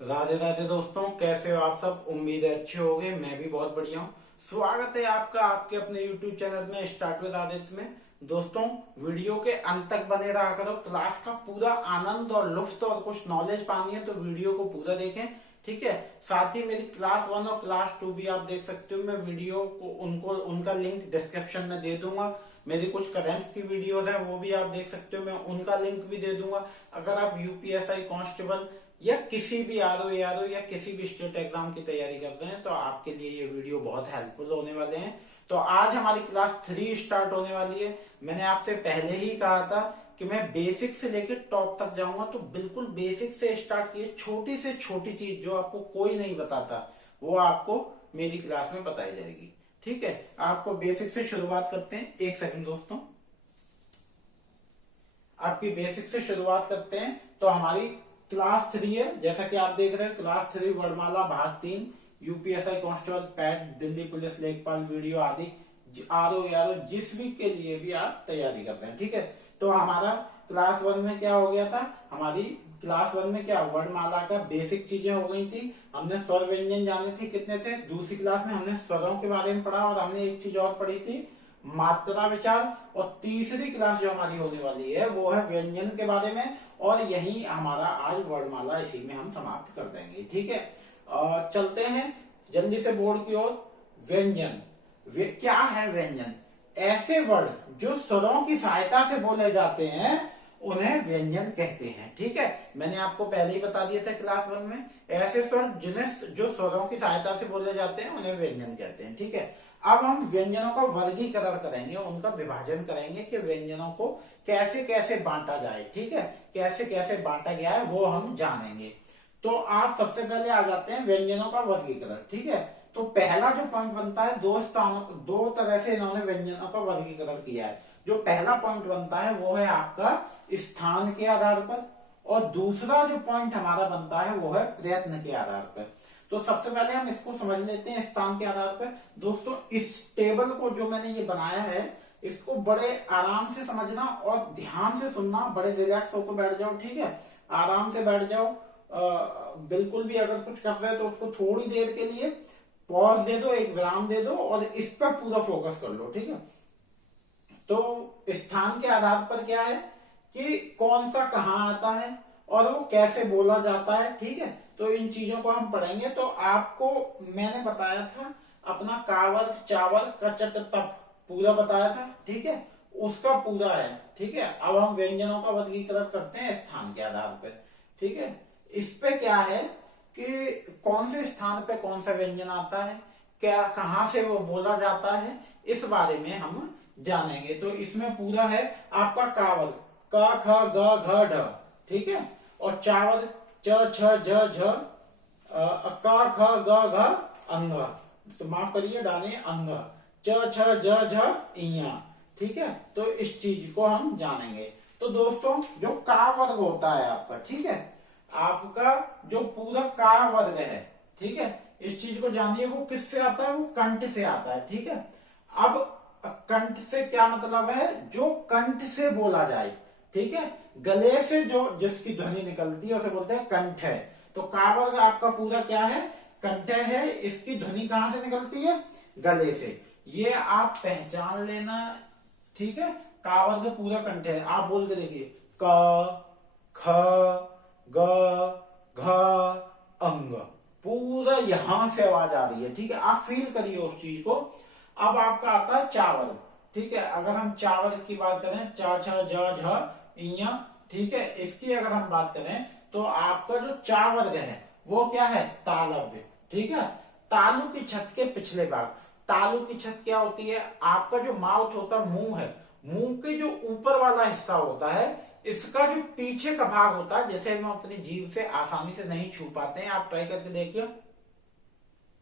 राधे राधे दोस्तों, कैसे हो आप सब। उम्मीद है अच्छे होंगे। मैं भी बहुत बढ़िया हूँ। स्वागत है आपका आपके अपने YouTube चैनल में स्टार्ट विद आदित्य में। दोस्तों, वीडियो के अंत तक बने रहा करो। क्लास का पूरा आनंद और लुफ्त और कुछ नॉलेज पानी है तो वीडियो को पूरा देखें, ठीक है। साथ ही मेरी क्लास 1 और क्लास 2 भी आप देख सकते हो। मैं वीडियो को उनका लिंक डिस्क्रिप्शन में दे दूंगा। मेरी कुछ करेंट्स की वीडियोस है वो भी आप देख सकते हो, मैं उनका लिंक भी दे दूंगा। अगर आप यूपीएसआई कांस्टेबल या किसी भी आरओ या किसी भी स्टेट एग्जाम की तैयारी कर रहे हैं तो आपके लिए ये वीडियो बहुत हेल्पफुल होने वाले हैं। तो आज हमारी क्लास 3 स्टार्ट होने वाली है। मैंने आपसे पहले ही कहा था कि मैं बेसिक से लेकर टॉप तक जाऊंगा, तो बिल्कुल बेसिक से स्टार्ट किए। छोटी से छोटी चीज जो आपको कोई नहीं बताता वो आपको मेरी क्लास में बताई जाएगी, ठीक है। आपको बेसिक से शुरुआत करते हैं। एक सेकंड दोस्तों, आपकी बेसिक से शुरुआत करते हैं। तो हमारी क्लास 3 है, जैसा कि आप देख रहे हैं। क्लास 3 वर्णमाला भाग 3, UPSI constable, PAT, Delhi police, लेखपाल, वीडियो आदि आरओ यारो जिस भी के लिए भी आप तैयारी करते हैं, ठीक है। तो हमारा क्लास 1 में क्या हो गया था, हमारी क्लास 1 में क्या वर्णमाला का बेसिक चीजें हो गई थी। हमने स्वर व्यंजन जाने थे, कितने थे। दूसरी क्लास में हमने स्वरों के बारे में पढ़ा और हमने एक चीज और पढ़ी थी, मात्रा विचार। और तीसरी क्लास जो हमारी होने वाली है वो है व्यंजन के बारे में, और यही हमारा आज वर्णमाला, इसी में हम समाप्त कर देंगे, ठीक है। चलते हैं जल्दी से बोर्ड की ओर। व्यंजन क्या है। व्यंजन ऐसे वर्ड जो स्वरों की सहायता से बोले जाते हैं उन्हें व्यंजन कहते हैं, ठीक है। मैंने आपको पहले ही बता दिया था क्लास 1 में, ऐसे स्वर जिन्हें जो स्वरों की सहायता से बोले जाते हैं उन्हें व्यंजन कहते हैं, ठीक है। अब हम व्यंजनों का वर्गीकरण करेंगे, उनका विभाजन करेंगे कि व्यंजनों को कैसे कैसे बांटा जाए, ठीक है। कैसे कैसे बांटा गया है वो हम जानेंगे। तो आप सबसे पहले आ जाते हैं व्यंजनों का वर्गीकरण, ठीक है। तो पहला जो पॉइंट बनता है, दो तरह से इन्होंने व्यंजनों का वर्गीकरण किया है। जो पहला पॉइंट बनता है वो है आपका स्थान के आधार पर, और दूसरा जो पॉइंट हमारा बनता है वो है प्रयत्न के आधार पर। तो सबसे पहले हम इसको समझ लेते हैं स्थान के आधार पर। दोस्तों, इस टेबल को जो मैंने ये बनाया है इसको बड़े आराम से समझना और ध्यान से सुनना। बड़े रिलैक्स होकर बैठ जाओ, ठीक है। आराम से बैठ जाओ। बिल्कुल भी अगर कुछ कर रहे हो तो उसको थोड़ी देर के लिए पॉज दे दो, एक विराम दे दो और इस पर पूरा फोकस कर लो, ठीक है। तो स्थान के आधार पर क्या है कि कौन सा कहाँ आता है और वो कैसे बोला जाता है, ठीक है। तो इन चीजों को हम पढ़ेंगे। तो आपको मैंने बताया था अपना कावर चावर कचट तप पूरा बताया था, ठीक है। उसका पूरा है, ठीक है। अब हम व्यंजनों का वर्गीकरण करते हैं स्थान के आधार पर, ठीक है। इस पे क्या है कि कौन से स्थान पे कौन सा व्यंजन आता है, क्या कहाँ से वो बोला जाता है, इस बारे में हम जानेंगे। तो इसमें पूरा है आपका कावर क ख ग घ ढ, ठीक है। और चावर च छ झ झ क ख ग घ अंग, माफ करिए डाले अंग, च छ झ झ इया, ठीक है। तो इस चीज को हम जानेंगे। तो दोस्तों, जो का वर्ग होता है आपका, ठीक है, आपका जो पूरा का वर्ग है, ठीक है, इस चीज को जानिए। वो किससे आता है, वो कंठ से आता है, ठीक है। अब कंठ से क्या मतलब है, जो कंठ से बोला जाए, ठीक है। गले से जो जिसकी ध्वनि निकलती है उसे बोलते हैं कंठ है। तो का वर्ग आपका पूरा क्या है, कंठ है। इसकी ध्वनि कहां से निकलती है, गले से। ये आप पहचान लेना, ठीक है। का वर्ग पूरा कंठ है। आप बोल के देखिए, क ख ग घ अंग, पूरा यहां से आवाज आ रही है, ठीक है। आप फील करिए उस चीज को। अब आपका आता है चावर, ठीक है। अगर हम चावर की बात करें, चा छ झ झ इया, ठीक है, इसकी अगर हम बात करें तो आपका जो चा वर्ग है वो क्या है, तालव्य, ठीक है। तालु की छत के पिछले भाग। तालु की छत क्या होती है, आपका जो माउथ होता है, मुंह है, मुंह के जो ऊपर वाला हिस्सा होता है, इसका जो पीछे का भाग होता है, जैसे हम अपनी जीभ से आसानी से नहीं छू पाते हैं, आप ट्राई करके देखिए,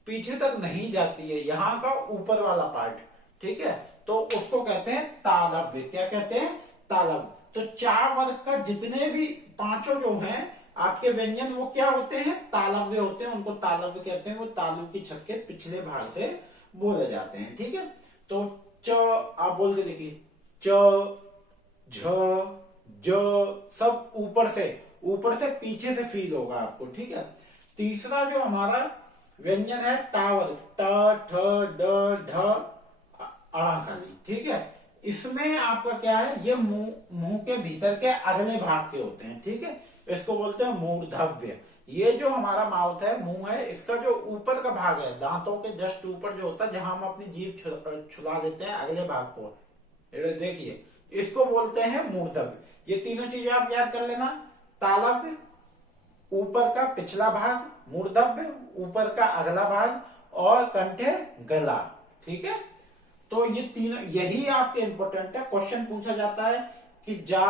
पीछे तक नहीं जाती है, यहाँ का ऊपर वाला पार्ट, ठीक है। तो उसको कहते हैं तालव्य। क्या कहते हैं, तालव्य। तो चा वर्ग का जितने भी पांचों जो हैं आपके व्यंजन वो क्या होते हैं, तालव्य होते हैं। उनको तालव्य कहते हैं। वो तालु की छत के पिछले भाग से बोले जाते हैं, ठीक है। तो च आप बोल के देखिए, च झ ज सब ऊपर से पीछे से फील होगा आपको, ठीक है। तीसरा जो हमारा व्यंजन है टावर, ट ठ ड ढ अड़ाखाली, ठीक है। इसमें आपका क्या है, ये मुंह के भीतर के अगले भाग के होते हैं, ठीक है। इसको बोलते हैं मूर्धव्य। ये जो हमारा माउथ है, मुंह है, इसका जो ऊपर का भाग है, दांतों के जस्ट ऊपर जो होता है, जहां हम अपनी जीभ छुला देते हैं अगले भाग को, देखिए, इसको बोलते हैं मूर्धव्य। ये तीनों चीजें आप याद कर लेना। तालव्य ऊपर का पिछला भाग, मूर्धव्य ऊपर का अगला भाग, और कंठे गला, ठीक है। तो ये तीनों यही आपके इंपॉर्टेंट है। क्वेश्चन पूछा जाता है कि जा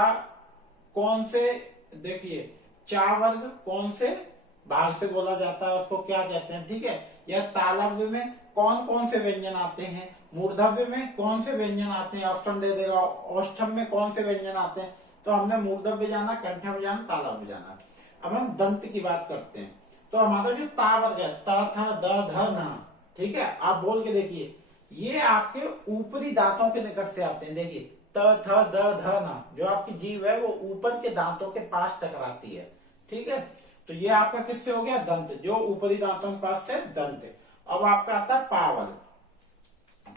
कौन से, देखिए, चा वर्ग कौन से भाग से बोला जाता है, उसको क्या कहते हैं, ठीक है। या तालव्य में कौन कौन से व्यंजन आते हैं, मूर्धव्य में कौन से व्यंजन आते हैं, ऑप्शन दे देगा, औष्ठम में कौन से व्यंजन आते हैं। तो हमने मूर्धव्य जाना, कंठव्य जाना, तालव्य जाना। अब हम दंत की बात करते हैं। तो हमारा जो ता वर्ग है, त थ द ध न, ठीक है, आप बोल के देखिए, ये आपके ऊपरी दांतों के निकट से आते हैं। देखिए, त थ द ध न, जो आपकी जीभ है वो ऊपर के दांतों के पास टकराती है, ठीक है। तो ये आपका किससे हो गया, दंत, जो ऊपरी दांतों के पास से दंत है। अब आपका आता है पावर।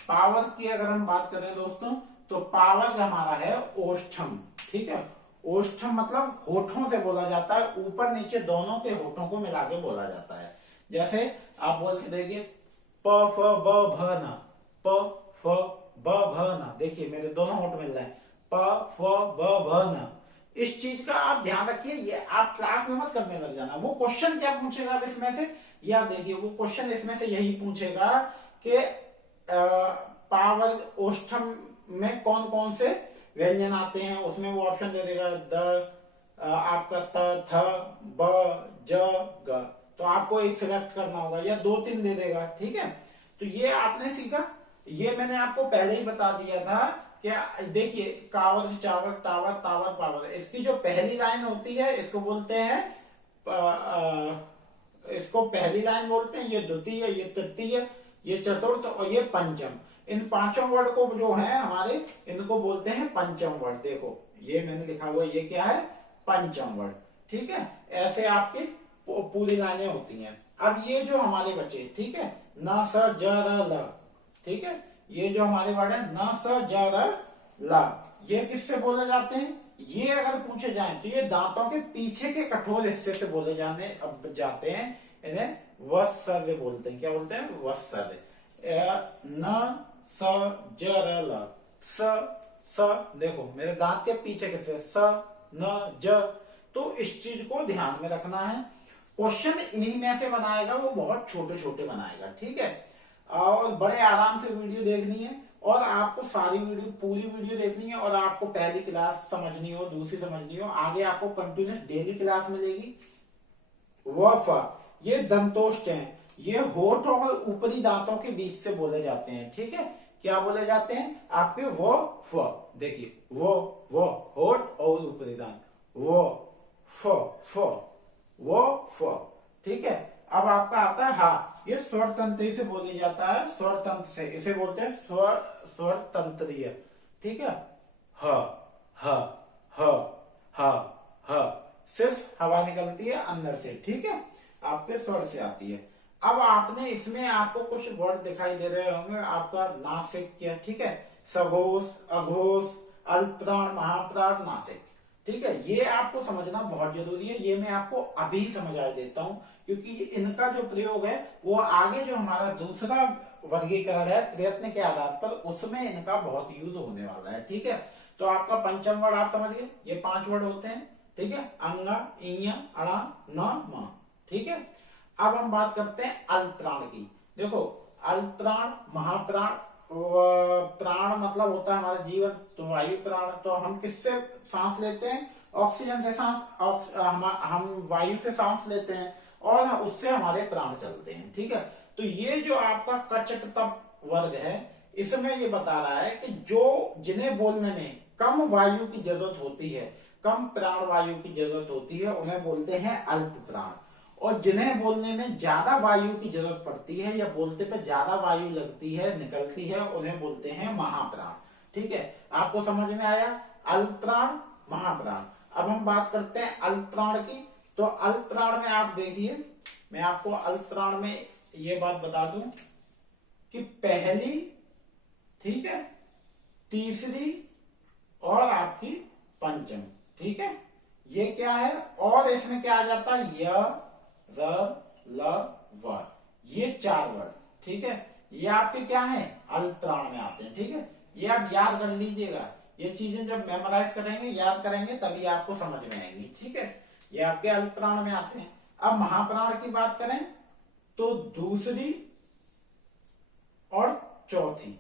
पावर की अगर हम बात करें दोस्तों, तो पावर हमारा है ओष्ठम, ठीक है। ओष्ठम मतलब होठों से बोला जाता है, ऊपर नीचे दोनों के होठों को मिला के बोला जाता है। जैसे आप बोल के देखिए, प फ ब भ न, प फ ब भ न, देखिए मेरे दोनों होठ मिल रहे हैं, प फ ब भ न। इस चीज का आप ध्यान रखिए, ये आप क्लास में मत करने लग जाना। वो क्वेश्चन क्या पूछेगा अब इसमें से, या देखिए, वो क्वेश्चन इसमें से यही पूछेगा कि पावर ओष्ठम में कौन कौन से व्यंजन आते हैं, उसमें वो ऑप्शन दे देगा, द आपका त थ ब ज ग। तो आपको एक सिलेक्ट करना होगा, या 2-3 दे देगा, ठीक है। तो ये आपने सीखा, ये मैंने आपको पहले ही बता दिया था कि देखिए, कावर चावर टावर तावर पावर, इसकी जो पहली लाइन होती है इसको बोलते हैं, इसको पहली लाइन बोलते हैं, ये द्वितीय, ये तृतीय, ये चतुर्थ और ये पंचम। इन पांचों वर्ड को जो है हमारे, इनको बोलते हैं पंचम वर्ड। देखो ये मैंने लिखा हुआ, ये क्या है, पंचम वर्ड, ठीक है। ऐसे आपकी पूरी लाइनें होती हैं। अब ये जो हमारे बचे, ठीक है, न स ज र ल, ठीक है, ये जो हमारे वर्ड है न स ज र ल, ये किससे बोले जाते हैं, ये अगर पूछे जाए तो ये दांतों के पीछे के कठोर हिस्से से बोले जाते हैं। इन्हें वत्सर्य बोलते हैं। क्या बोलते हैं, वत्सर्य। न स ज र ल, स देखो मेरे दांत के पीछे कैसे, स न ज। तो इस चीज को ध्यान में रखना है। क्वेश्चन इन्हीं में से बनाएगा, वो बहुत छोटे छोटे बनाएगा, ठीक है। और बड़े आराम से वीडियो देखनी है, और आपको सारी वीडियो, पूरी वीडियो देखनी है। और आपको पहली क्लास समझनी हो, दूसरी समझनी हो, आगे आपको कंटिन्यूस डेली क्लास मिलेगी। व फ, ये दंतोष्ठ हैं, ये होठ और ऊपरी दांतों के बीच से बोले जाते हैं, ठीक है। क्या बोले जाते हैं आपके, वो फ, देखिए वो होठ और ऊपरी दांत, वो फ, वो फ, ठीक है। अब आपका आता है हा, ये स्वर तंत्री से बोली जाता है, स्वर तंत्र से, इसे बोलते हैं स्वर तंत्रीय, ठीक है। ह ह ह ह ह, सिर्फ हवा निकलती है अंदर से, ठीक है, आपके स्वर से आती है। अब आपने इसमें आपको कुछ वर्ड दिखाई दे रहे होंगे, आपका नासिक, ठीक है, सघोष, अघोष, अल्पप्राण, महाप्राण, नासिक, ठीक है। ये आपको समझना बहुत जरूरी है। ये मैं आपको अभी समझा देता हूं, क्योंकि इनका जो प्रयोग है वो आगे जो हमारा दूसरा वर्गीकरण है प्रयत्न के आधार पर, उसमें इनका बहुत यूज होने वाला है, ठीक है। तो आपका पंचम वर्ड आप समझ गए, ये 5 वर्ड होते हैं, ठीक है, अंगा, इया, अड़ा, न, म, ठीक है। अब हम बात करते हैं अल्पप्राण की। देखो, अल्पप्राण, महाप्राण, प्राण मतलब होता है हमारा जीवन, तो वायु प्राण। तो हम किससे सांस लेते हैं, ऑक्सीजन से सांस, हम वायु से सांस लेते हैं, और उससे हमारे प्राण चलते हैं, ठीक है। तो ये जो आपका कचटतप वर्ग है, इसमें ये बता रहा है कि जो जिन्हें बोलने में कम वायु की जरूरत होती है, कम प्राण वायु की जरूरत होती है, उन्हें बोलते हैं अल्प प्राण। और जिन्हें बोलने में ज्यादा वायु की जरूरत पड़ती है, या बोलते पे ज्यादा वायु लगती है, निकलती है, उन्हें बोलते हैं महाप्राण, ठीक है। आपको समझ में आया, अल्प प्राण, महाप्राण। अब हम बात करते हैं अल्प प्राण की। तो अल्प प्राण में आप देखिए, मैं आपको अल्पप्राण में ये बात बता दूं कि पहली, ठीक है, तीसरी और आपकी पंचम, ठीक है, ये क्या है, और इसमें क्या आ जाता है, य, र, ल, व, ये 4 वर्ड, ठीक है, ये आपके क्या है, अल्पप्राण में आते हैं, ठीक है। ये आप याद कर लीजिएगा, ये चीजें जब मेमोराइज करेंगे, याद करेंगे, तभी आपको समझ में आएंगी, ठीक है। ये आपके अल्पप्राण में आते हैं। अब महाप्राण की बात करें तो दूसरी और चौथी,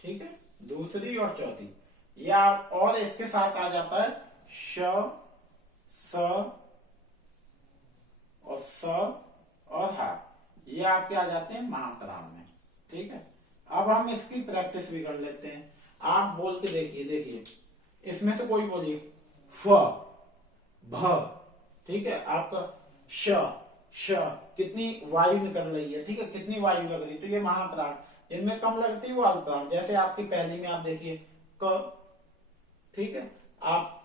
ठीक है, दूसरी और चौथी, या और इसके साथ आ जाता है श, स और स और हा, ये आपके आ जाते हैं महाप्राण में, ठीक है। अब हम इसकी प्रैक्टिस भी कर लेते हैं। आप बोल के देखिए, देखिए इसमें से कोई बोलिए, फ, भ, ठीक है, आपका श, श, कितनी वायु निकल रही है, ठीक है, कितनी वायु लग रही है, तो ये महाप्राण, इनमें कम लगती है वो अल्पप्राण। जैसे आपकी पहली में आप देखिए क, ठीक है, आप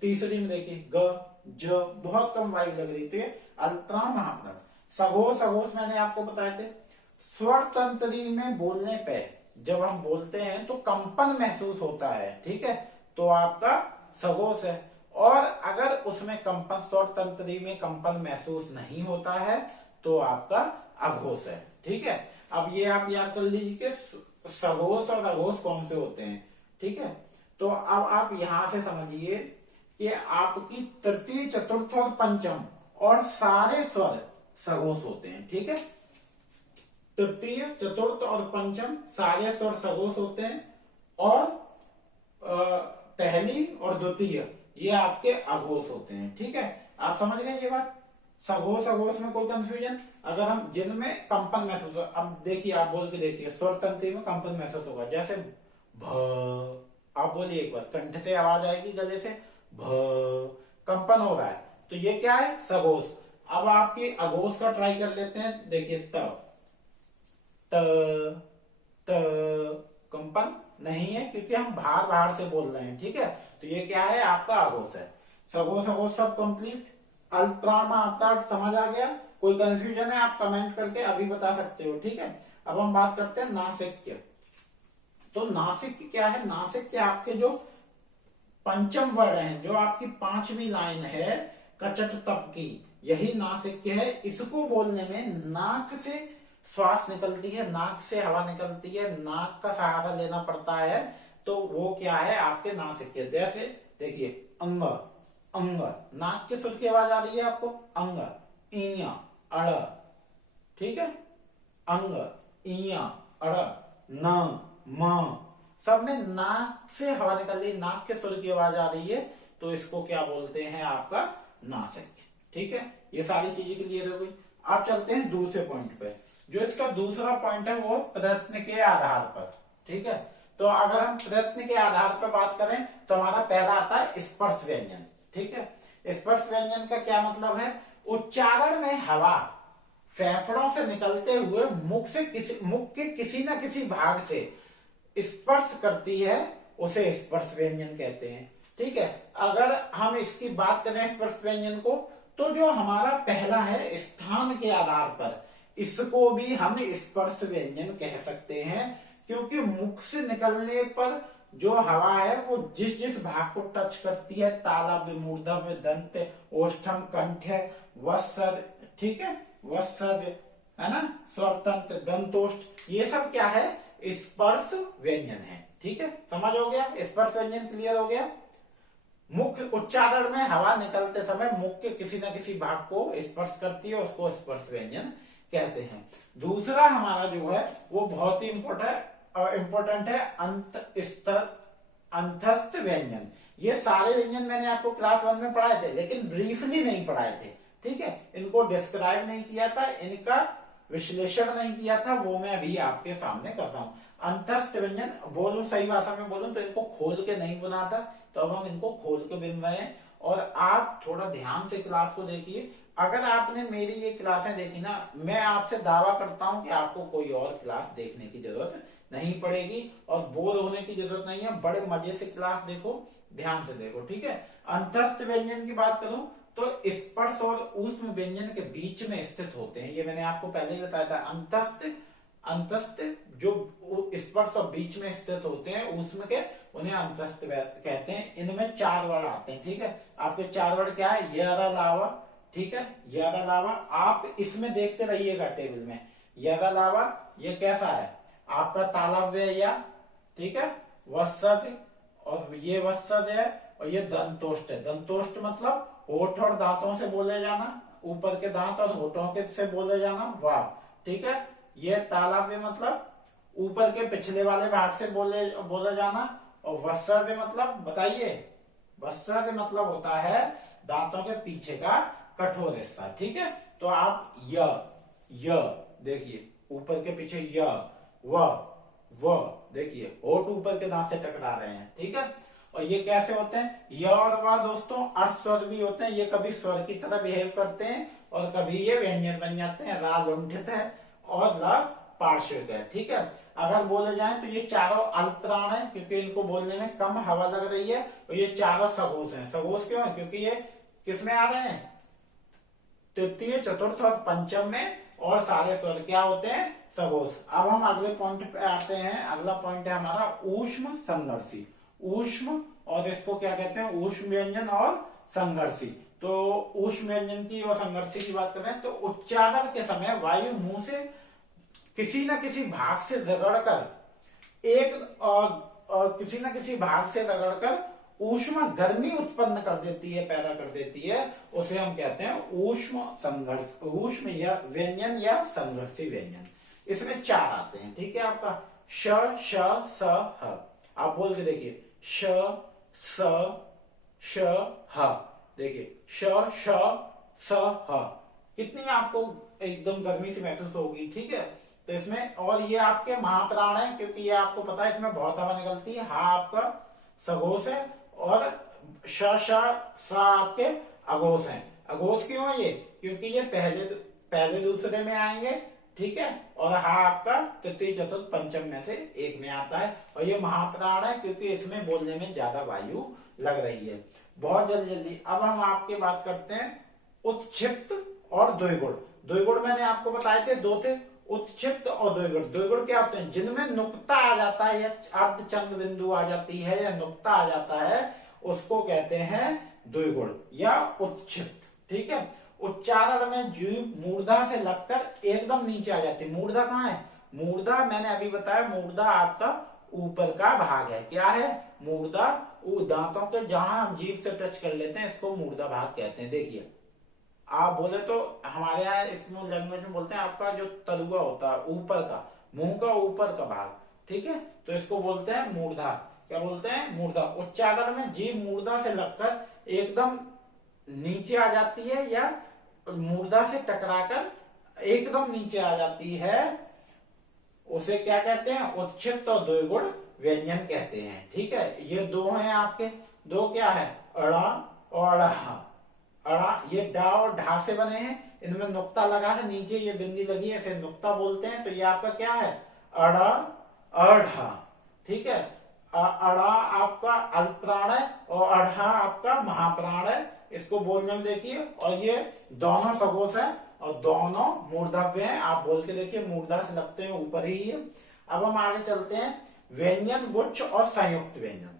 तीसरी में देखिए ग, ज, बहुत कम वायु लग रही, तो ये अल्पप्राण महाप्राण। सघोष, सघोष मैंने आपको बताए थे, स्वर तंत्री में बोलने पे जब हम बोलते हैं तो कंपन महसूस होता है, ठीक है, तो आपका सघोष है। और अगर उसमें कंपन, स्वर तंत्री में कंपन महसूस नहीं होता है तो आपका अघोष है, ठीक है। अब ये आप याद कर लीजिए कि सघोष और अघोष कौन से होते हैं, ठीक है। तो अब आप यहां से समझिए कि आपकी तृतीय, चतुर्थ और पंचम और सारे स्वर सघोष होते हैं, ठीक है। तृतीय, चतुर्थ और पंचम सारे स्वर सघोष होते हैं, और पहली और द्वितीय ये आपके अघोष होते हैं, ठीक है। आप समझ गए ये बात, सघोष अघोष में कोई कंफ्यूजन, अगर हम जिनमें कंपन महसूस हो, अब देखिए आप बोल के देखिए, स्वर तंत्री में कंपन महसूस होगा, जैसे भ, आप बोलिए एक बार, कंठ से आवाज आएगी, गले से भ, कंपन हो रहा है, तो ये क्या है, सघोष। अब आपकी अघोष का ट्राई कर लेते हैं, देखिए त, त, कंपन नहीं है क्योंकि हम बाहर बाहर से बोल रहे हैं, ठीक है, तो ये क्या है, आपका अघोष है। सघोष अघोष सब कंप्लीट। अल्पप्राण महाप्राण समझ आ गया, कोई कंफ्यूजन है आप कमेंट करके अभी बता सकते हो, ठीक है। अब हम बात करते हैं नासिक्य। तो नासिक्य क्या है, नासिक्य आपके जो पंचम वर्ड है, जो आपकी 5वीं लाइन है कचट तप की, यही नासिक्य है। इसको बोलने में नाक से श्वास निकलती है, नाक से हवा निकलती है, नाक का सहारा लेना पड़ता है, तो वो क्या है, आपके नासिक्य। जैसे देखिए अंग, अंग, नाक के सुर की आवाज आ रही है आपको, अंग, इया, अड़, ठीक है, अंग, इया, अड़, न, म, सब में नाक से हवा निकल रही है, नाक के सुर की आवाज आ रही है, तो इसको क्या बोलते हैं, आपका नासिक्य, ठीक है। ये सारी चीजें क्लियर हो गई। आप चलते हैं दूसरे पॉइंट पे। जो इसका दूसरा पॉइंट है वो प्रयत्न के आधार पर, ठीक है। तो अगर हम प्रयत्न के आधार पर बात करें तो हमारा पहला आता है स्पर्श व्यंजन, ठीक है। स्पर्श व्यंजन का क्या मतलब है, उच्चारण में हवा फेफड़ों से निकलते हुए मुख के किसी न किसी भाग से स्पर्श करती है, उसे स्पर्श व्यंजन कहते हैं, ठीक है। अगर हम इसकी बात करें स्पर्श व्यंजन को, तो जो हमारा पहला है स्थान के आधार पर, इसको भी हम स्पर्श व्यंजन कह सकते हैं, क्योंकि मुख से निकलने पर जो हवा है वो जिस जिस भाग को टच करती है, तालव्य, मूर्धव्य, दंत, ओष्ठम, कंठ, वत्सर, ठीक है, वत्सर है ना, स्वरतंत्र, दंतोष्ठ, ये सब क्या है, स्पर्श व्यंजन है, ठीक है। समझ हो गया, स्पर्श व्यंजन क्लियर हो गया। मुख्य उच्चारण में हवा निकलते समय मुख के किसी न किसी भाग को स्पर्श करती है, उसको स्पर्श व्यंजन कहते हैं। दूसरा हमारा जो है वो बहुत ही इंपॉर्टेंट है, अंतस्थ व्यंजन। ये सारे व्यंजन मैंने आपको क्लास 1 में पढ़ाए थे, लेकिन ब्रीफली नहीं पढ़ाए थे, ठीक है। इनको डिस्क्राइब नहीं किया था, इनका विश्लेषण नहीं किया था, वो मैं अभी आपके सामने करता हूँ। अंतस्थ व्यंजन बोलूं, सही भाषा में बोलूं तो इनको खोल के नहीं बुना था, तो अब हम इनको खोल के बिन रहे हैं। और आप थोड़ा ध्यान से क्लास को देखिए। अगर आपने मेरी ये क्लासें देखी ना, मैं आपसे दावा करता हूं कि आपको कोई और क्लास देखने की जरूरत नहीं पड़ेगी और बोर होने की जरूरत नहीं है। बड़े मजे से क्लास देखो, ध्यान से देखो, ठीक है। अंतस्थ व्यंजन की बात करूं तो स्पर्श और ऊष्म व्यंजन के बीच में स्थित होते हैं। ये मैंने आपको पहले ही बताया था। अंतस्थ, अंतस्थ जो स्पर्श और बीच में स्थित होते हैं ऊष्म के, उन्हें अंतस्थ कहते हैं। इनमें 4 वर्ड आते हैं, ठीक है। आपके 4 वर्ड क्या है? यर अलावा, ठीक है, यर अलावा। आप इसमें देखते रहिएगा टेबल में। यर अलावा ये कैसा है? आपका तालव्य या, ठीक है, वत्सज, और ये वत्सज है, और ये दंतोष्ट है। दंतोष्ट मतलब होठ और दांतों से बोले जाना, ऊपर के दांत और होठों के से बोले जाना, वाह, ठीक है। ये तालव्य मतलब ऊपर के पिछले वाले भाग से बोले जाना, और वत्सज मतलब बताइए, वत्सज मतलब होता है दांतों के पीछे का कठोर हिस्सा, ठीक है। तो आप य देखिए ऊपर के पीछे व देखिए होठ ऊपर के दांत से टकरा रहे हैं, ठीक है। और ये कैसे होते हैं? य और व दोस्तों अर्ध स्वर भी होते हैं। ये कभी स्वर की तरह बिहेव करते हैं और कभी ये व्यंजन बन जाते हैं। रा लुंठित है और ल पार्श्विक है, ठीक है। अगर बोले जाए तो ये चारों अल्पप्राण है, क्योंकि इनको बोलने में कम हवा लग रही है। और ये चारों सघोष हैं। सघोष क्यों है? क्योंकि ये किसमें आ रहे हैं? तृतीय, चतुर्थ और पंचम में, और सारे स्वर क्या होते हैं? सघोष। अब हम अगले पॉइंट पे आते हैं। अगला पॉइंट है हमारा ऊष्म संघर्षी। ऊष्म, और इसको क्या कहते हैं? ऊष्म व्यंजन और संघर्षी। तो ऊष्म व्यंजन की और संघर्षी की बात करें तो उच्चारण के समय वायु मुंह से किसी न किसी भाग से रगड़कर किसी न किसी भाग से रगड़कर ऊष्मा गर्मी उत्पन्न कर देती है, पैदा कर देती है। उसे हम कहते हैं ऊष्म संघर्ष, ऊष्म या व्यंजन या संघर्षी व्यंजन। इसमें 4 आते हैं, ठीक है। आपका श, श, स, ह। आप बोल के देखिए, श, स, श, ह। देखिए श, श, स, ह। कितनी आपको एकदम गर्मी से महसूस होगी, ठीक है। तो इसमें, और ये आपके महाप्राण है, क्योंकि ये आपको पता है इसमें बहुत हवा निकलती है। हा आपका सघोष है, और श, श, स आपके अघोष हैं। अघोष क्यों है ये? क्योंकि ये पहले दूसरे में आएंगे, ठीक है। और हा आपका तृतीय, चतुर्थ, पंचम में से एक में आता है। और ये महाप्राण है, क्योंकि इसमें बोलने में ज्यादा वायु लग रही है। बहुत जल्दी अब हम आपके बात करते हैं उत्क्षिप्त और द्विगुण। द्विगुण मैंने आपको बताए थे, 2 थे, उत्क्षिप्त और द्विगुण। द्विगुण क्या होते हैं? जिनमें नुक्ता आ जाता है, या अर्धचंद्र बिंदु आ जाती है, या नुक्ता आ जाता है, उसको कहते हैं द्विगुण या उत्क्षिप्त, ठीक है। उच्चारण में जीभ मूर्धा से लगकर एकदम नीचे आ जाती है। मूर्धा कहाँ है? मूर्धा मैंने अभी बताया, मूर्धा आपका ऊपर का भाग है। क्या है? मूर्धा, दांतों के जहां हम जीभ से टच कर लेते हैं, इसको मूर्धा भाग कहते हैं। देखिए आप बोले तो हमारे यहाँ इसमें लैंग्वेज में बोलते हैं आपका जो तलुआ होता है ऊपर का, मुंह का ऊपर का भाग, ठीक है, तो इसको बोलते हैं मूर्धा। क्या बोलते हैं? मूर्धा। उच्चारण में जीभ मूर्धा से लगकर एकदम नीचे आ जाती है, या मूर्धा से टकराकर एकदम नीचे आ जाती है, उसे क्या कहते हैं? उत्क्षिप्त और द्विगुण व्यंजन कहते हैं, ठीक है। ये 2 हैं आपके। 2 क्या है? अड़ा और अड़ा। अड़ा ये डा और ढा से बने हैं, इनमें नुक्ता लगा है, नीचे ये बिंदी लगी है, इसे नुक्ता बोलते हैं। तो ये आपका क्या है? अड़ा, अढ़ा, ठीक है। अड़ा आपका अल्पप्राण है, और अढ़ा आपका महाप्राण है। इसको बोलने में देखिए, और ये दोनों सघोष है और दोनों मूर्धव्य हैं। आप बोल के देखिए, मूर्धा से लगते हैं ऊपर ही है। अब हम आगे चलते हैं, व्यंजन गुच्छ और संयुक्त व्यंजन।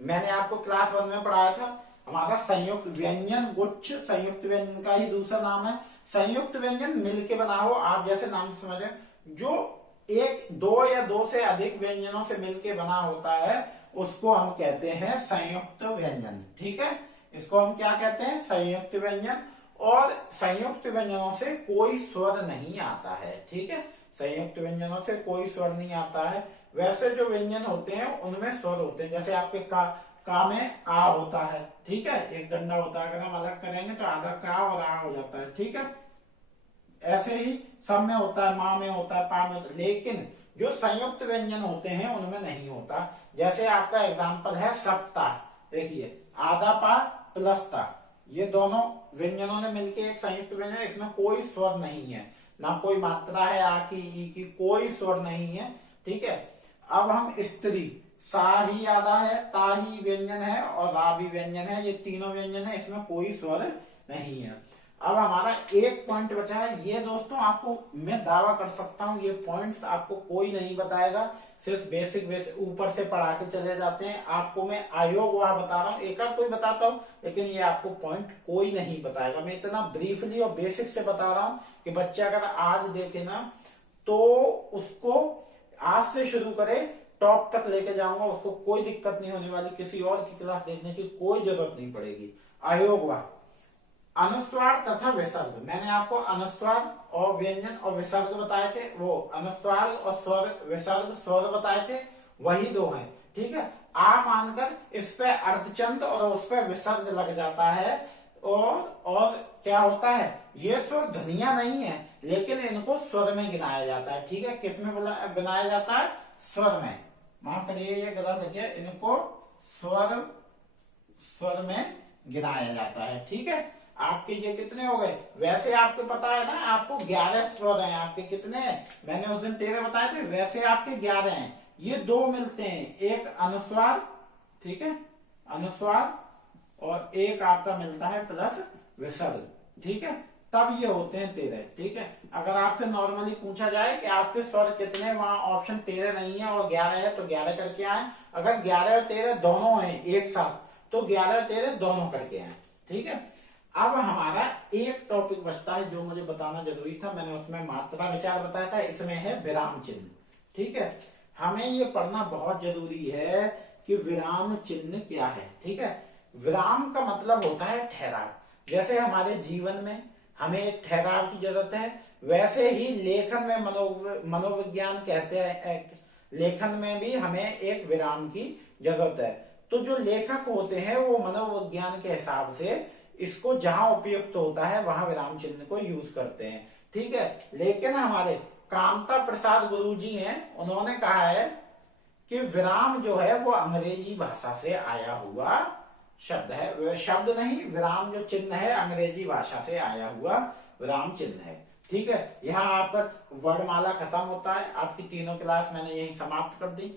मैंने आपको क्लास 1 में पढ़ाया था, हमारा संयुक्त व्यंजन गुच्छ संयुक्त व्यंजन का ही दूसरा नाम है। संयुक्त व्यंजन मिलके बना हो, आप जैसे नाम से समझें, जो 1, 2 या 2 से अधिक व्यंजनों से मिलके बना होता है, उसको हम कहते हैं संयुक्त व्यंजन, ठीक है। इसको हम क्या कहते हैं? संयुक्त व्यंजन। और संयुक्त व्यंजनों से कोई स्वर नहीं आता है, ठीक है। संयुक्त व्यंजनों से कोई स्वर नहीं आता है। वैसे जो व्यंजन होते हैं उनमें स्वर होते हैं, जैसे आपके का में आ होता है, ठीक है, एक डंडा होता है, अगर हम अलग करेंगे तो आधा का और आ हो जाता है, ठीक है। ऐसे ही सब में होता है, माँ में होता है, पा में होता है, लेकिन जो संयुक्त व्यंजन होते हैं उनमें नहीं होता। जैसे आपका एग्जाम्पल है सप्ताह। देखिए आधा पा प्लस ता, ये दोनों व्यंजनों ने मिलकर एक संयुक्त व्यंजन, इसमें कोई स्वर नहीं है, ना कोई मात्रा है आ की, ई की, कोई स्वर नहीं है, ठीक है। अब हम स्त्री, सा ही आधा है, ता ही व्यंजन है और रा भी व्यंजन है। ये तीनों व्यंजन है, इसमें कोई स्वर नहीं है। अब हमारा एक पॉइंट बचा है। ये दोस्तों आपको मैं दावा कर सकता हूं ये पॉइंट्स आपको कोई नहीं बताएगा, सिर्फ बेसिक ऊपर से पढ़ा के चले जाते हैं। आपको मैं आयोग वह बता रहा हूँ, एक आध कोई बताता हूँ, लेकिन ये आपको पॉइंट कोई नहीं बताएगा। मैं इतना ब्रीफली और बेसिक से बता रहा हूँ कि बच्चे अगर आज देखे ना तो उसको आज से शुरू करे, टॉप तक लेके जाऊंगा, उसको कोई दिक्कत नहीं होने वाली। किसी और की क्लास देखने की कोई जरूरत नहीं पड़ेगी। आयोग वाह, अनुस्वार तथा विसर्ग, मैंने आपको अनुस्वार और व्यंजन और विसर्ग बताए थे, वो अनुस्वार और स्वर विसर्ग स्वर बताए थे, वही दो हैं। ठीक है, आ मानकर इस पे अर्धचंद और उस पे विसर्ग लग जाता है और क्या होता है, ये स्वर ध्वनिया नहीं है, लेकिन इनको स्वर में गिनाया जाता है। ठीक है, किस में गिनाया जाता है, स्वर में। माफ करिए ये गलत लिखे, इनको स्वर में गिनाया जाता है। ठीक है, आपके ये कितने हो गए, वैसे आपको पता है ना आपको 11 स्वर हैं। आपके कितने, मैंने उस दिन 13 बताए थे, वैसे आपके 11 हैं। ये दो मिलते हैं, एक अनुस्वार, ठीक है, अनुस्वार, और एक आपका मिलता है प्लस विसर्ग। ठीक है, तब ये होते हैं 13। ठीक है, अगर आपसे नॉर्मली पूछा जाए कि आपके स्वर कितने, वहां ऑप्शन 13 नहीं है और 11 है, तो 11 करके आए। अगर 11 और 13 दोनों हैं एक साथ, तो 11 और 13 दोनों करके आए। ठीक है, अब हमारा एक टॉपिक बचता है जो मुझे बताना जरूरी था, मैंने उसमें मात्रा विचार बताया था, इसमें है विराम चिन्ह। ठीक है, हमें ये पढ़ना बहुत जरूरी है कि विराम चिन्ह क्या है। ठीक है, विराम का मतलब होता है ठहराव। जैसे हमारे जीवन में हमें एक ठहराव की जरूरत है, वैसे ही लेखन में मनोविज्ञान कहते हैं, लेखन में भी हमें एक विराम की जरूरत है। तो जो लेखक होते हैं वो मनोविज्ञान के हिसाब से इसको जहां उपयुक्त होता है वहां विराम चिन्ह को यूज करते हैं। ठीक है, लेकिन हमारे कामता प्रसाद गुरुजी हैं, उन्होंने कहा है कि विराम जो है वो अंग्रेजी भाषा से आया हुआ शब्द है, शब्द नहीं, विराम जो चिन्ह है अंग्रेजी भाषा से आया हुआ विराम चिन्ह है। ठीक है, यहाँ आपका वर्णमाला खत्म होता है। आपकी तीनों क्लास मैंने यही समाप्त कर दी।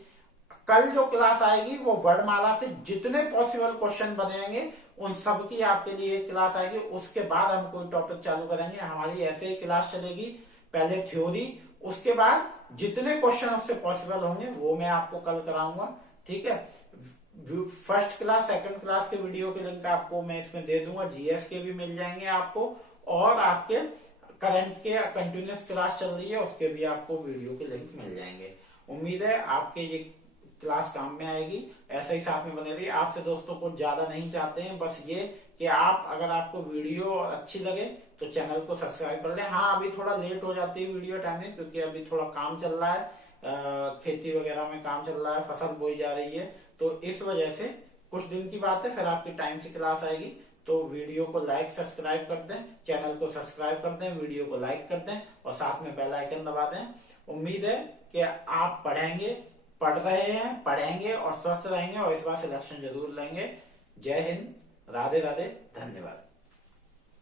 कल जो क्लास आएगी वो वर्णमाला से जितने पॉसिबल क्वेश्चन बनेंगे उन सब की आपके लिए क्लास आएगी। उसके बाद हम कोई टॉपिक चालू करेंगे। हमारी ऐसे ही क्लास चलेगी, पहले थ्योरी, उसके बाद जितने क्वेश्चन उससे पॉसिबल होंगे वो मैं आपको कल कराऊंगा। ठीक है, फर्स्ट क्लास सेकंड क्लास के वीडियो के लिंक आपको मैं इसमें दे दूंगा, जीएस के भी मिल जाएंगे आपको, और आपके करंट के कंटिन्यूस क्लास चल रही है उसके भी आपको वीडियो के लिंक मिल जाएंगे। उम्मीद है आपके ये क्लास काम में आएगी, ऐसे ही साथ में बने रहिए। आपसे दोस्तों को ज्यादा नहीं चाहते हैं, बस ये कि आप, अगर आपको वीडियो अच्छी लगे तो चैनल को सब्सक्राइब कर लें। हाँ, अभी थोड़ा लेट हो जाती है वीडियो टाइमिंग, क्योंकि अभी थोड़ा काम चल रहा है, खेती वगैरह में काम चल रहा है, फसल बोई जा रही है, तो इस वजह से कुछ दिन की बात है, फिर आपकी टाइम से क्लास आएगी। तो वीडियो को लाइक सब्सक्राइब कर दें, चैनल को सब्सक्राइब कर दें, वीडियो को लाइक कर दें और साथ में बेल आइकन दबा दें। उम्मीद है कि आप पढ़ेंगे, पढ़ रहे हैं, पढ़ेंगे और स्वस्थ रहेंगे और इस बार सिलेक्शन जरूर लेंगे। जय हिंद, राधे राधे, धन्यवाद।